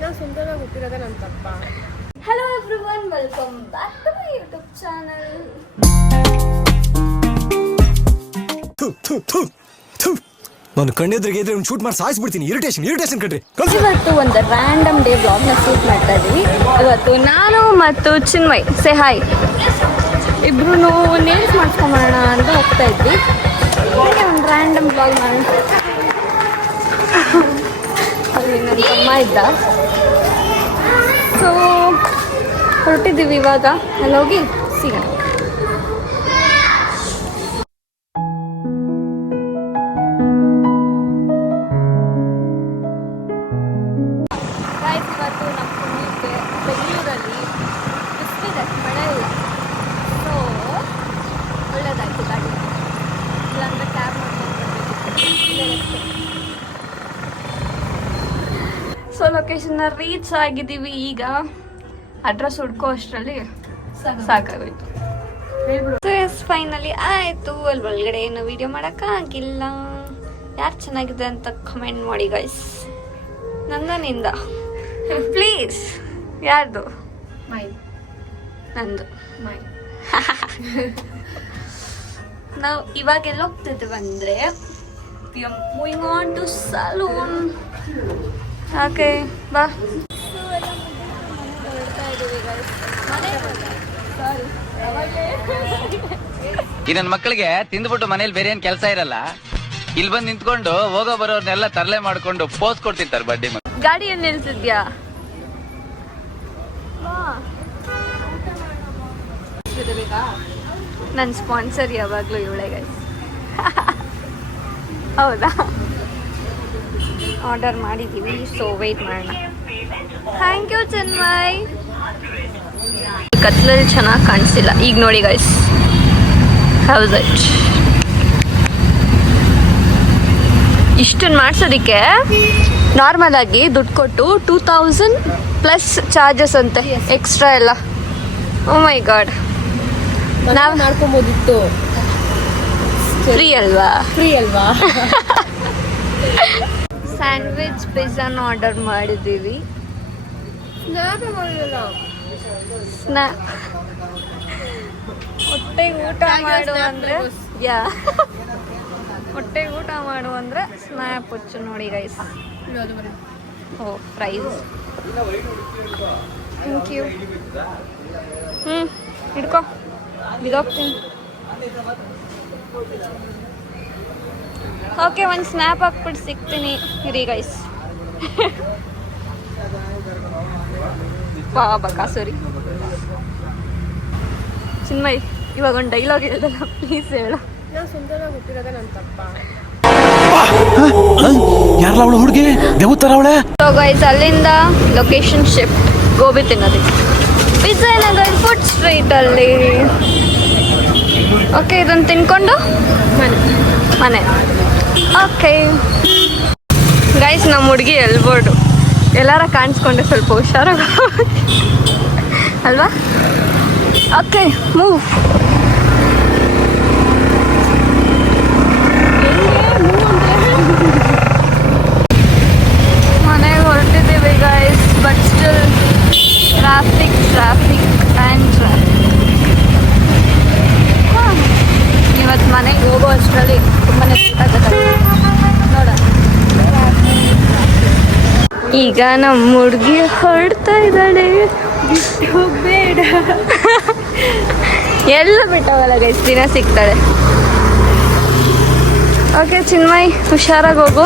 ನಾನು ಸುಂದರವಾಗಿ ಹುಟ್ಟಿರೋದೇ ನನ್ನ ತಪ್ಪ. Hello everyone, welcome back to my YouTube channel. ನಾನು ಕಣ್ಣೆದ್ರಿಗೆ ಇದ್ರೆ ಒಂದು ಶೂಟ್ ಮಾಡಿ ಸಾಯಿಸ್ಬಿಡ್ತೀನಿ. ಇರಿಟೇಷನ್ ಕಣ್ರಿ. ಇವತ್ತು ಒಂದು ರ್ಯಾಂಡಮ್ ಡೇ ಬ್ಲಾಗ್ನ ಶೂಟ್ ಮಾಡ್ತಾ ಇದ್ದೀವಿ. ಇವತ್ತು ನಾನು ಮತ್ತು ಚಿನ್ಮಯ್ ಸೇ ಹಾಯ್ ಇಬ್ರು ನೇಲ್ಸ್ ಮಾಡಿಸ್ಕೊಂಬರೋಣ ಅಂತ ಹೋಗ್ತಾ ಇದ್ವಿ. ಹೀಗೆ ಒಂದು ರ್ಯಾಂಡಮ್ ಬ್ಲಾಗ್ ಮಾಡೋಣ. ಅಲ್ಲಿ ನನ್ನ ತಮ್ಮ ಇದ್ದ. ಸೊ ಹೊರಟಿದ್ದೀವಿ ಇವಾಗ. ಅಲ್ಲಿ ಹೋಗಿ ಸಿಗೋಣ. ಇವತ್ತು ನಮ್ಮ ಪುಣ್ಯಕ್ಕೆ ಬೆಂಗಳೂರಲ್ಲಿ ಬಿಸಿಲಿದೆ, ಮಳೆ ಇಲ್ಲ. ಸೊ ಒಳ್ಳೇದಾಯ್ತು ಗಾಡಿ, ಇಲ್ಲಾಂದರೆ ಕ್ಯಾಬ್ ಮಾಡ್ಕೊಂಡು. ಸೊ ಲೊಕೇಶನ್ನ ರೀಚ್ ಆಗಿದ್ದೀವಿ. ಈಗ ಅಡ್ರೆಸ್ ಹುಡ್ಕೋ ಅಷ್ಟರಲ್ಲಿ ಸಾಕಾಗೋಯ್ತು. ಸೊ ಎಸ್ ಫೈನಲಿ ಆಯಿತು. ಅಲ್ಲಿ ಒಳಗಡೆ ಏನು ವೀಡಿಯೋ ಮಾಡೋಕ್ಕಾಗಿಲ್ಲ. ಯಾರು ಚೆನ್ನಾಗಿದೆ ಅಂತ ಕಮೆಂಟ್ ಮಾಡಿ ಗೈಸ್. ನಂದನಿಂದ ಪ್ಲೀಸ್. ಯಾರ್ದು? ನಂದು. ನಾವು ಇವಾಗೆಲ್ಲ ಹೋಗ್ತಿದ್ದೇವೆ ಅಂದರೆ moving on to salon. Okay ಬಾ. ಈ ನನ್ನ ಮಕ್ಕಳಿಗೆ ತಿಂದ್ಬಿಟ್ಟು ಮನೇಲಿ ಬೇರೆ ಏನ್ ಕೆಲಸ ಇರಲ್ಲ, ಇಲ್ಲಿ ಬಂದು ನಿಂತ್ಕೊಂಡು ಹೋಗೋ ಬರೋರ್ನೆಲ್ಲ ತರಲೆ ಮಾಡ್ಕೊಂಡು ಪೋಸ್ ಕೊಡ್ತಿರ್ತಾರೆ ಬಡ್ಡಿ ಮಕ್ಕಳು. ಗಾಡಿಯಲ್ಲಿ ನಿಲ್ಸಿದ್ಯಾ? ನನ್ನ ಸ್ಪಾನ್ಸರ್ ಯಾವಾಗಲೂ ಇವಳೆ ಗೈಸ್. ಹೌದಾ? ಆರ್ಡರ್ ಮಾಡಿದ್ದೀವಿ, ಸೊ ವೆಯ್ಟ್ ಮಾಡೋಣ. Thank you Chinmay. ಕತ್ಲಲ್ಲಿ ಚೆನ್ನಾಗಿ ಕಾಣಿಸ್ತಿಲ್ಲ. ಈಗ ನೋಡಿ ಗೈಸ್, ಹೌಸ್ ಇಟ್. ಇಷ್ಟನ್ನು ಮಾಡಿಸೋದಕ್ಕೆ ನಾರ್ಮಲ್ ಆಗಿ ದುಡ್ಡು ಕೊಟ್ಟು 2000 ಪ್ಲಸ್ ಚಾರ್ಜಸ್ ಅಂತೆ, ಎಕ್ಸ್ಟ್ರಾ ಎಲ್ಲ. ಓ ಮೈ ಗಾಡ್, ನಾವು ಮಾಡ್ಕೊಬೋದಿತ್ತು. ಫ್ರೀ ಅಲ್ವಾ? ಸ್ಯಾಂಡ್ವಿಚ್ ಪಿಜ್ಜಾನ ಆರ್ಡರ್ ಮಾಡಿದ್ದೀವಿ. ಹೊಟ್ಟೆಗೆ ಊಟ ಮಾಡು ಅಂದರೆ ಹೊಟ್ಟೆಗೆ ಊಟ ಮಾಡು ಅಂದರೆ ಸ್ನ್ಯಾಪ್ ಹುಚ್ಚು ನೋಡಿ guys. Oh price. Thank you. ಹಿಡ್ಕೊ, ಬಿದೋಗ್ತೀನಿ. ಓಕೆ, ಒಂದು ಸ್ನ್ಯಾಪ್ ಹಾಕ್ಬಿಟ್ಟು ಸಿಗ್ತೀನಿ ಇರಿ ಗೈಸ್. ಬಕಾಸುರಿ. ಚಿನ್ಮಯ್, ಇವಾಗ ಒಂದು ಡೈಲಾಗ್ ಹೇಳ್ದಲ್ಲ, ಪ್ಲೀಸ್ ಹೇಳು. ನಾನು ಸುಂದರವಾಗಿ ಹುಟ್ಟಿರೋದೇ ನನ್ನ ತಪ್ಪ. ಯಾರಲ್ಲ ಅವಳು ಹುಡುಗಿ ದೇವತರ ಅವಳೆ. ಸೊ ಗೈಸ್, ಅಲ್ಲಿಂದ ಲೊಕೇಶನ್ ಶಿಫ್ಟ್ ಗೋಬಿ ತಿನ್ನೋದಕ್ಕೆ ವಿಜಯನಗರ್ ಫುಡ್ ಸ್ಟ್ರೀಟ್ ಅಲ್ಲಿ. ಓಕೆ, ಇದನ್ನು ತಿನ್ಕೊಂಡು ಮನೆ. ಓಕೆ ಗೈಸ್, ನಮ್ಮ ಹುಡುಗಿ ಎಲ್ಬೋರ್ಡು ಎಲ್ಲಾರ ಕಾಣಿಸ್ಕೊಂಡೆ ಸ್ವಲ್ಪ ಹುಷಾರಾಗ ಅಲ್ವಾ? Okay move. ಮನೆಗೆ ಹೊರಟಿದ್ದೀವಿ guys, but still traffic and traffic. ಇವತ್ತು ಮನೆಗೆ ಹೋಗೋ ಅಷ್ಟರಲ್ಲಿ ತುಂಬಾ ನೋಡ. ಈಗ ನಮ್ಮ ಹುಡುಗಿ ಹೊರಡ್ತಾ ಇದ್ದಾಳೆ. ಬೇಡ, ಎಲ್ಲ ಬಿಟ್ಟವಲ್ಲ ಗೈಸ್, ದಿನ ಸಿಗ್ತಾಳೆ. ಓಕೆ ಚಿನ್ಮಯ್, ಹುಷಾರಾಗಿ ಹೋಗು.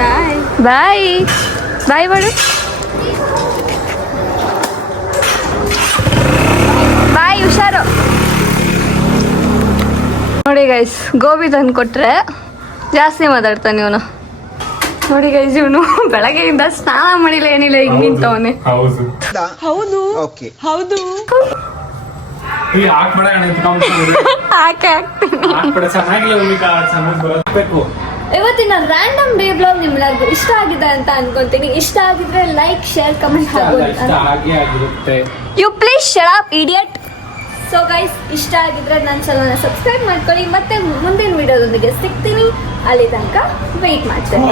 ಬಾಯ್ ಬಾಯ್ ಮಾಡು. ಬಾಯ್, ಹುಷಾರು. ನೋಡಿ ಗೈಸ್, ಗೋಬಿ ತಂದು ಕೊಟ್ರೆ ಜಾಸ್ತಿ ಮಾತಾಡ್ತಾನೆ ಇವನು. ನೋಡಿ ಗೈಸ್, ಇವನು ಬೆಳಗ್ಗೆಯಿಂದ ಸ್ನಾನ ಮಾಡಿಲ್ಲ, ಏನಿಲ್ಲ, ಈಗ ನಿಂತವನೆ. ಹೌದು. ಇವತ್ತಿನ ರ್ಯಾಂಡಮ್ ಡೇ ಬ್ಲಾಗ್ ನಿಮ್ಗೆ ಇಷ್ಟ ಆಗಿದೆ ಅಂತ ಅನ್ಕೊಂತೀನಿ. ಇಷ್ಟ ಆಗಿದ್ರೆ ಲೈಕ್, ಶೇರ್, ಕಮೆಂಟ್ ಹಾಕಿ. You please shut up idiot. So guys, ಇಷ್ಟ ಆಗಿದ್ರೆ ನನ್ನ ಚಾನಲ್ನ ಸಬ್ಸ್ಕ್ರೈಬ್ ಮಾಡ್ಕೊಳ್ಳಿ. ಮತ್ತೆ ಮುಂದಿನ ವಿಡಿಯೋದೊಂದಿಗೆ ಸಿಗ್ತೀನಿ. ಅಲ್ಲಿ ತನಕ ವೆಯ್ಟ್ ಮಾಡ್ತೀನಿ.